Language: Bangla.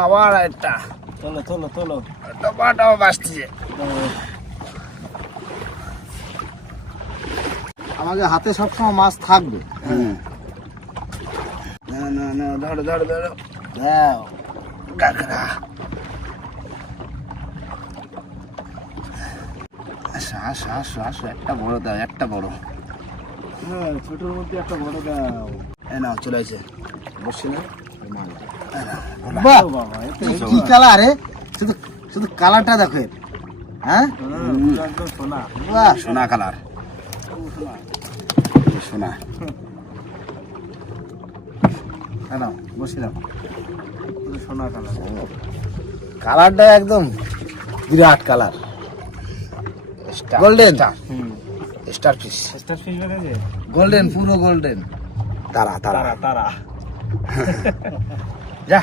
আবার একটা তোলো তোলো তোলো টপাটাও বাসছে। আমাকে হাতে সবসময় মাছ থাকবে। না না না, ধরো ধরো ধরো দাও কাঁকড়া। আসো আসো আসো আসো, একটা বড় দাও, একটা বড়। হ্যাঁ, ছোটোর মধ্যে একটা বড় দাও। এই নাও, চলে আসে। বসছি না বাহ, বাবা, কি কালার রে! শুধু শুধু কালারটা দেখো এর। হ্যাঁ, একদম সোনা। বাহ, সোনা কালার, সোনা। না বসে দাও, সোনা কালার। কালারটা একদম বিরাট colour, golden starfish. Starfish বেড়েছে, গোল্ডেন, পুরো গোল্ডেন। তারা তারা তারা তারা। যা